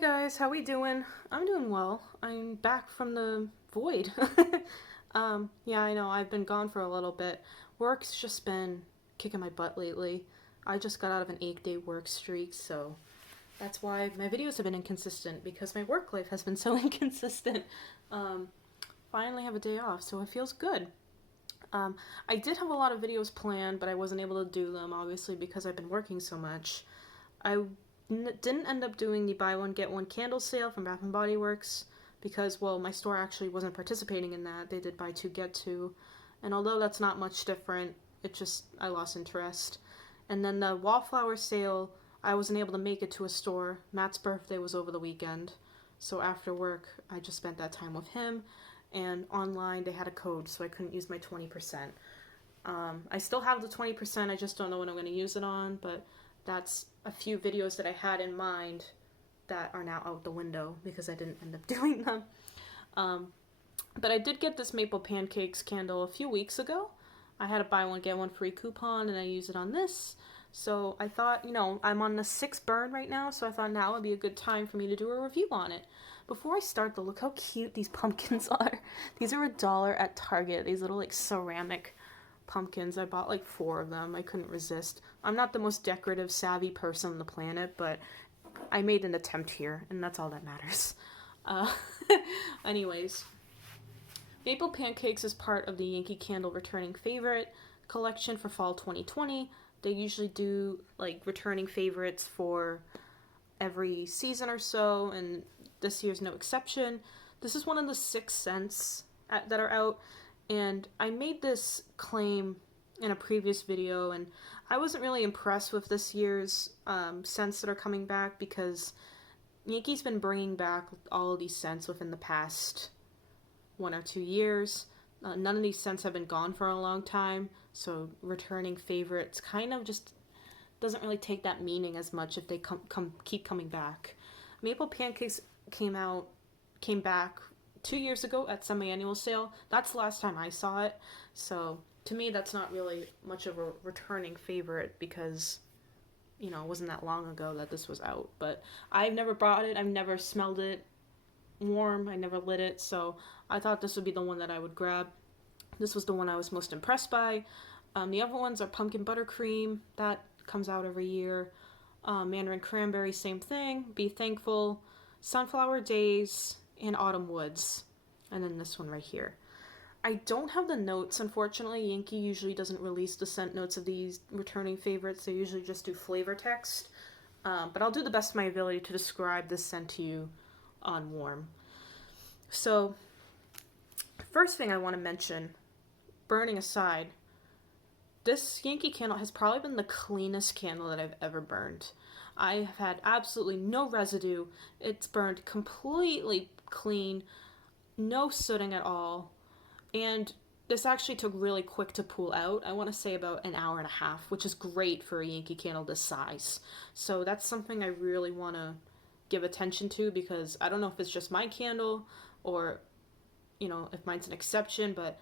guys, how we doing? I'm doing well. I'm back from the void. Yeah, I know, I've been gone for a little bit. Work's just been kicking my butt lately. I just got out of an 8-day work streak, so that's why my videos have been inconsistent, because my work life has been so inconsistent. Um, Finally have a day off, so it feels good. Um, I did have a lot of videos planned, but I wasn't able to do them, obviously, because I've been working so much. I didn't end up doing the buy one get one candle sale from Bath and Body Works because, well, my store actually wasn't participating in that. They did buy two get two, and although that's not much different, it just I lost interest. And then the wallflower sale, I wasn't able to make it to a store. Matt's birthday was over the weekend, so after work I just spent that time with him. And online they had a code, so I couldn't use my 20%. I still have the 20%. I just don't know when I'm going to use it on, but that's a few videos that I had in mind that are now out the window because I didn't end up doing them. Um, but I did get this Maple Pancakes candle a few weeks ago. I had a buy one get one free coupon and I used it on this. So I thought, I'm on the 6th burn right now, so I thought now would be a good time for me to do a review on it. Before I start though, look how cute these pumpkins are. These are $1 at Target. These little like ceramic pumpkins. I bought like 4 of them. I couldn't resist. I'm not the most decorative savvy person on the planet, but I made an attempt here, and that's all that matters. Uh, Anyways, Maple Pancakes is part of the Yankee Candle returning favorite collection for fall 2020. They usually do like returning favorites for every season or so, and this year's no exception. This is one of the 6 scents that are out, and I made this claim in a previous video, and I wasn't really impressed with this year's scents that are coming back because Yankee's been bringing back all of these scents within the past 1 or 2 years. None of these scents have been gone for a long time, so returning favorites kind of just doesn't really take that meaning as much if they keep coming back. Maple Pancakes came back 2 years ago at semi-annual sale. That's the last time I saw it, so to me that's not really much of a returning favorite because it wasn't that long ago that this was out. But I've never bought it, I've never smelled it warm, I never lit it, so I thought this would be the one that I would grab. This was the one I was most impressed by. The other ones are pumpkin buttercream, that comes out every year. Mandarin cranberry, same thing. Be Thankful, Sunflower Days, and Autumn Woods. And then this one right here. I don't have the notes, unfortunately. Yankee usually doesn't release the scent notes of these returning favorites. They usually just do flavor text. But I'll do the best of my ability to describe this scent to you on warm. So, first thing I want to mention, burning aside, this Yankee candle has probably been the cleanest candle that I've ever burned. I have had absolutely no residue. It's burned completely clean, no sooting at all, and this actually took really quick to pull out. I want to say about an hour and a half, which is great for a Yankee candle this size. So that's something I really want to give attention to because I don't know if it's just my candle or, if mine's an exception, but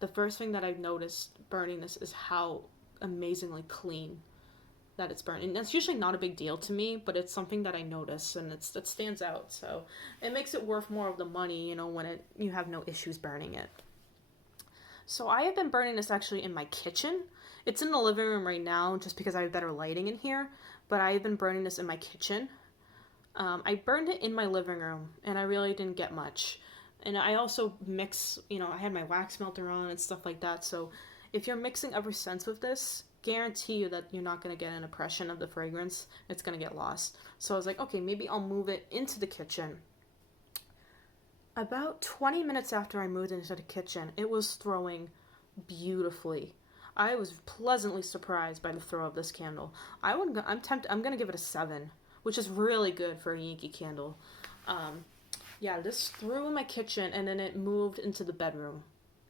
the first thing that I've noticed burning this is how amazingly clean that it's burned. And that's usually not a big deal to me, but it's something that I notice and it stands out. So it makes it worth more of the money, when you have no issues burning it. So I have been burning this actually in my kitchen. It's in the living room right now just because I have better lighting in here, but I have been burning this in my kitchen. I burned it in my living room and I really didn't get much. And I also mix, I had my wax melter on and stuff like that. So if you're mixing other scents with this, guarantee you that you're not going to get an impression of the fragrance. It's going to get lost. So I was like, okay, maybe I'll move it into the kitchen. About 20 minutes after I moved into the kitchen, it was throwing beautifully. I was pleasantly surprised by the throw of this candle. I'm going to give it a 7, which is really good for a Yankee candle. Yeah, this threw in my kitchen and then it moved into the bedroom.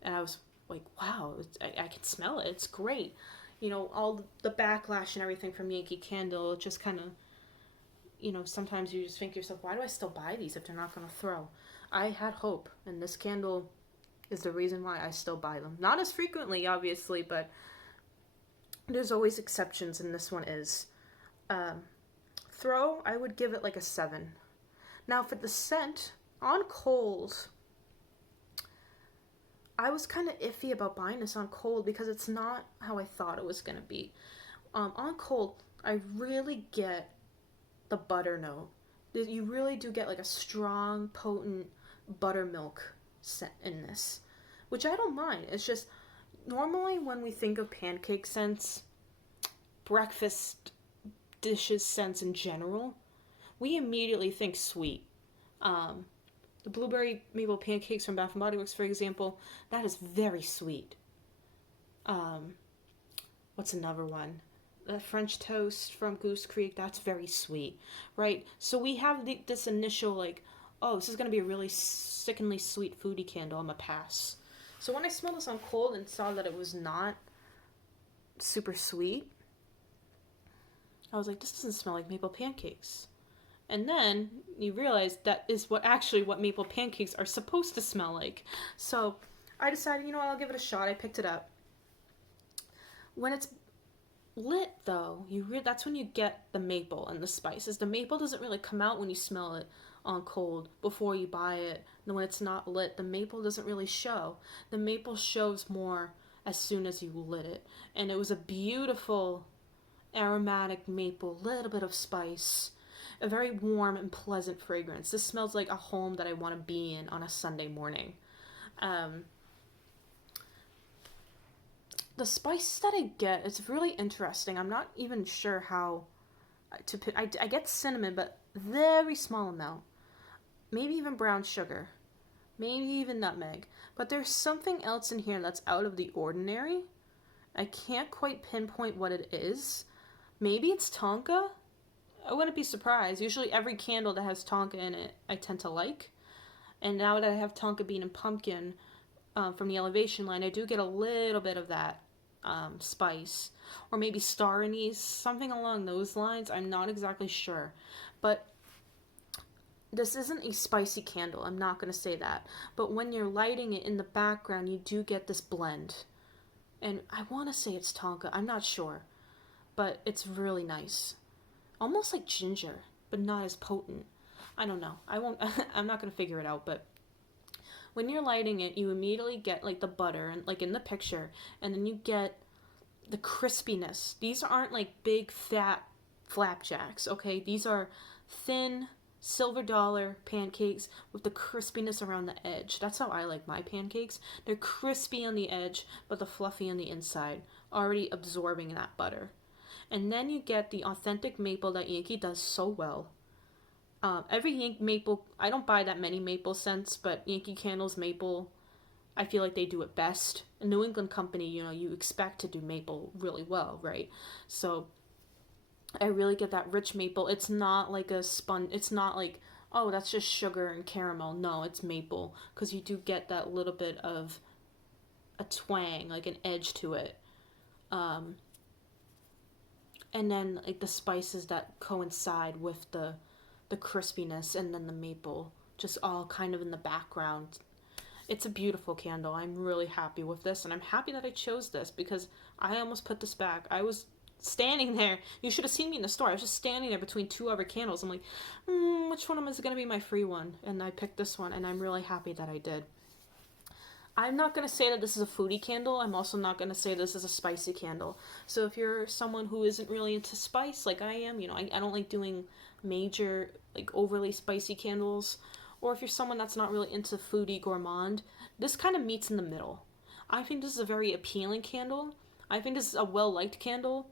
And I was like, wow, I can smell it. It's great. All the backlash and everything from Yankee Candle, it just kind of, sometimes you just think to yourself, why do I still buy these if they're not going to throw? I had hope, and this candle is the reason why I still buy them. Not as frequently, obviously, but there's always exceptions, and this one is. Throw, I would give it like a 7. Now for the scent, on cold, I was kind of iffy about buying this on cold because it's not how I thought it was going to be. On cold, I really get the buttermilk. You really do get like a strong, potent buttermilk scent in this, which I don't mind. It's just normally when we think of pancake scents, breakfast dishes scents in general, we immediately think sweet. The blueberry maple pancakes from Bath and Body Works, for example, that is very sweet. Um, what's another one? The French toast from Goose Creek, that's very sweet, right? So we have this initial like, oh, this is gonna be a really sickeningly sweet foodie candle. I'm a pass. So when I smelled this on cold and saw that it was not super sweet, I was like, this doesn't smell like maple pancakes. And then you realize that is what maple pancakes are supposed to smell like. So I decided, I'll give it a shot. I picked it up. When it's lit though, that's when you get the maple and the spices. The maple doesn't really come out when you smell it on cold before you buy it. And when it's not lit, the maple doesn't really show. The maple shows more as soon as you lit it. And it was a beautiful aromatic maple, little bit of spice, a very warm and pleasant fragrance. This smells like a home that I want to be in on a Sunday morning. The spice that I get, it's really interesting. I'm not even sure how to put. I get cinnamon, but very small amount. Maybe even brown sugar. Maybe even nutmeg. But there's something else in here that's out of the ordinary. I can't quite pinpoint what it is. Maybe it's tonka? I wouldn't be surprised. Usually every candle that has tonka in it, I tend to like. And now that I have tonka bean and pumpkin from the Elevation line, I do get a little bit of that spice. Or maybe star anise, something along those lines. I'm not exactly sure. But this isn't a spicy candle. I'm not going to say that. But when you're lighting it in the background, you do get this blend. And I want to say it's tonka. I'm not sure. But it's really nice. Almost like ginger, but not as potent. I don't know. I'm not going to figure it out, but when you're lighting it, you immediately get like the butter and like in the picture, and then you get the crispiness. These aren't like big fat flapjacks, okay? These are thin silver dollar pancakes with the crispiness around the edge. That's how I like my pancakes. They're crispy on the edge, but the fluffy on the inside, already absorbing that butter. And then you get the authentic maple that Yankee does so well. Every maple, I don't buy that many maple scents, but Yankee Candle's maple, I feel like they do it best. A New England company, you expect to do maple really well, right? So I really get that rich maple. It's not like it's not like, oh, that's just sugar and caramel. No, it's maple, because you do get that little bit of a twang, like an edge to it. And then like the spices that coincide with the crispiness, and then the maple just all kind of in the background. It's a beautiful candle. I'm really happy with this, and I'm happy that I chose this because I almost put this back. I was standing there. You should have seen me in the store. I was just standing there between two other candles. I'm like, which one is going to be my free one? And I picked this one, and I'm really happy that I did. I'm not going to say that this is a foodie candle. I'm also not going to say this is a spicy candle. So if you're someone who isn't really into spice like I am, I don't like doing major, like overly spicy candles. Or if you're someone that's not really into foodie gourmand, this kind of meets in the middle. I think this is a very appealing candle. I think this is a well-liked candle.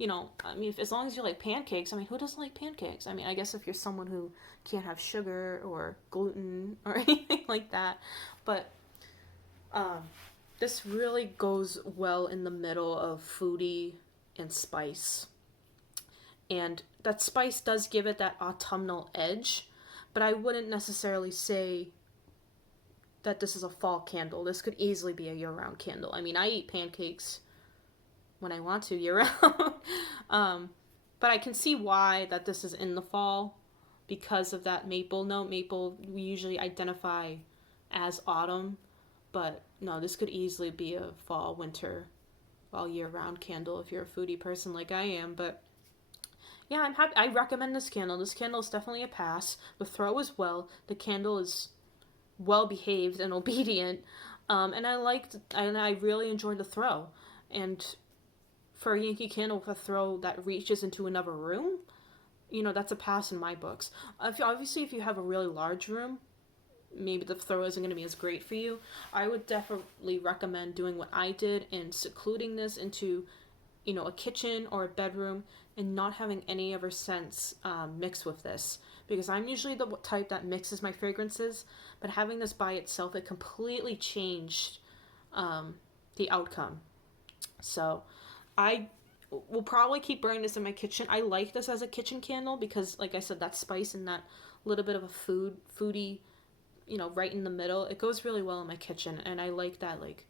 As long as you like pancakes, who doesn't like pancakes? I guess if you're someone who can't have sugar or gluten or anything like that. But this really goes well in the middle of foodie and spice. And that spice does give it that autumnal edge, but I wouldn't necessarily say that this is a fall candle. This could easily be a year-round candle. I eat pancakes when I want to year-round. But I can see why that this is in the fall because of that maple note. Maple we usually identify as autumn, but no, this could easily be a fall, winter, all year-round candle if you're a foodie person like I am. But Yeah, I'm happy. I recommend this candle. This candle is definitely a pass. The throw as well. The candle is well behaved and obedient. And I really enjoyed the throw. And for a Yankee Candle with a throw that reaches into another room, that's a pass in my books. Obviously, if you have a really large room, maybe the throw isn't going to be as great for you. I would definitely recommend doing what I did and secluding this into, a kitchen or a bedroom and not having any other scents mixed with this. Because I'm usually the type that mixes my fragrances, but having this by itself, it completely changed the outcome. So I will probably keep burning this in my kitchen. I like this as a kitchen candle because, like I said, that spice and that little bit of a foodie, right in the middle, it goes really well in my kitchen. And I like that, like,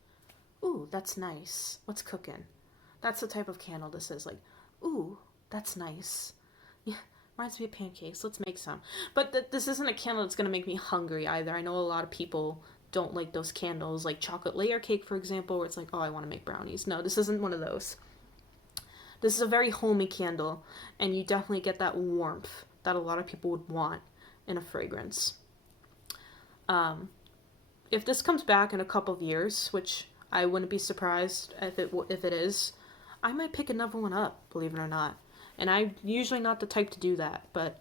ooh, that's nice. What's cooking? That's the type of candle this is. Like, ooh, that's nice. Yeah, reminds me of pancakes. Let's make some. But this isn't a candle that's going to make me hungry either. I know a lot of people don't like those candles, like chocolate layer cake, for example, where it's like, oh, I want to make brownies. No, this isn't one of those. This is a very homey candle, and you definitely get that warmth that a lot of people would want in a fragrance. If this comes back in a couple of years, which I wouldn't be surprised if it is, I might pick another one up, believe it or not. And I'm usually not the type to do that, but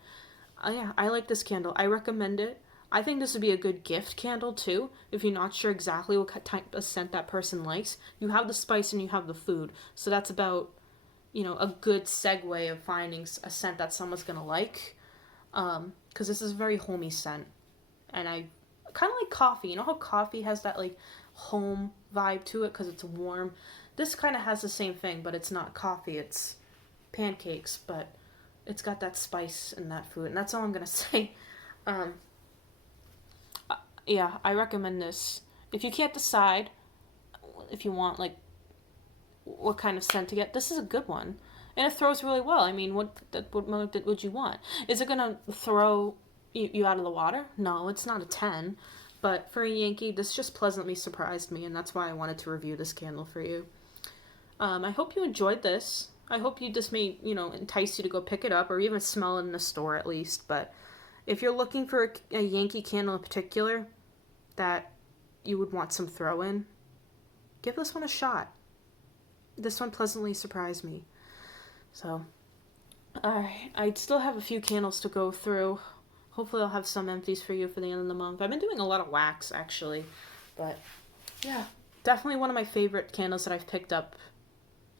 yeah, I like this candle. I recommend it. I think this would be a good gift candle too. If you're not sure exactly what type of scent that person likes, you have the spice and you have the food, so that's about a good segue of finding a scent that someone's gonna like. Because this is a very homey scent, and I kind of like coffee. You know how coffee has that like home vibe to it because it's warm. This kind of has the same thing, but it's not coffee. It's pancakes, but it's got that spice in that food, and that's all I'm gonna say. Um, yeah, I recommend this. If you can't decide if you want like what kind of scent to get, this is a good one, and it throws really well. I mean, what would you want? Is it gonna throw you out of the water? No, it's not a 10. But for a Yankee, this just pleasantly surprised me, and that's why I wanted to review this candle for you. I hope you enjoyed this. I hope this may, entice you to go pick it up or even smell it in the store at least. But if you're looking for a Yankee candle in particular that you would want some throw in, give this one a shot. This one pleasantly surprised me. So, alright, I still have a few candles to go through. Hopefully I'll have some empties for you for the end of the month. I've been doing a lot of wax, actually. But, yeah, definitely one of my favorite candles that I've picked up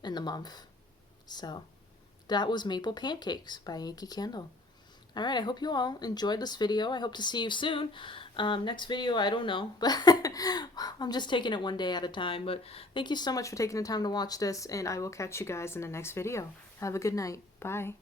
in the month. So, that was Maple Pancakes by Yankee Candle. Alright, I hope you all enjoyed this video. I hope to see you soon. Next video, I don't know. But I'm just taking it one day at a time. But thank you so much for taking the time to watch this. And I will catch you guys in the next video. Have a good night. Bye.